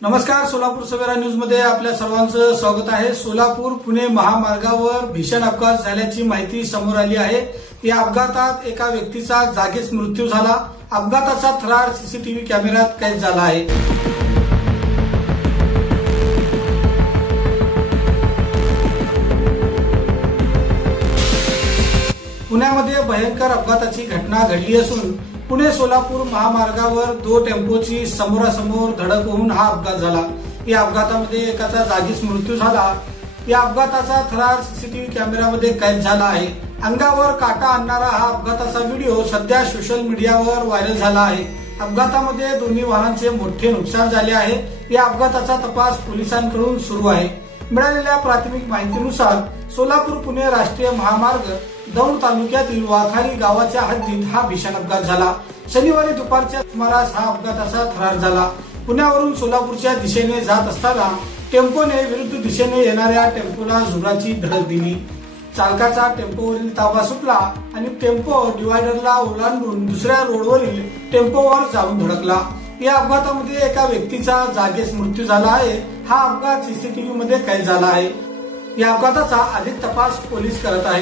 नमस्कार, सोलापूर सवेरा न्यूज मध्ये आपल्या सर्वांचं स्वागत आहे। सोलापूर पुणे महामार्गावर भीषण अपघात झाल्याची माहिती समोर आली आहे। या अपघातात एका व्यक्तीचा जागीच मृत्यू झाला। अपघाताचा थरार सीसीटीव्ही कॅमेऱ्यात कैद झाला आहे। पुण्यामध्ये भयंकर अपघाताची घटना घडली असून पुणे सोलापूर महामार्गावर दो टेम्पोची समोरासमोर धडक होऊन हा अपघात झाला। या अपघातामध्ये एकाचा जागीच मृत्यू झाला। या अपघाताचा थरार सीसीटीव्ही कॅमेऱ्यामध्ये कैद झाला आहे। अंगावर काटा आणणारा हा अपघाताचा व्हिडिओ सध्या सोशल मीडियावर व्हायरल झाला आहे। अपघातामध्ये दोन्ही वाहनांचे मोठे नुकसान झाले आहे। या अपघाताचा तपास पोलिसांकडून सुरू आहे। मिळालेल्या प्राथमिक माहितीनुसार सोलापूर पुणे राष्ट्रीय महामार्ग दौंड तालुक्यातील वाखारी गावाच्या हद्दीत हा भीषण अपघात झाला। शनिवारी दुपारच्या सुमारास हा अपघाताचा थरार झाला। पुण्यावरून सोलापूरच्या दिशेने जात असताना टेम्पोने विरुद्ध दिशेने येणाऱ्या टेम्पोला जोराची धडक दिली। चालकाचा टेम्पोवरील ताबा सुटला आणि टेम्पो डिवायडरला ओलांडून दुसऱ्या रोडवरील टेम्पोवर जाऊन धडकला। या अपघातामध्ये एका व्यक्तीचा जागीच मृत्यू झाला आहे। हा अपघात सीसीटीव्ही मध्ये कैद झाला आहे। या अपघाताचा अधिक तपास पोलीस करत आहेत।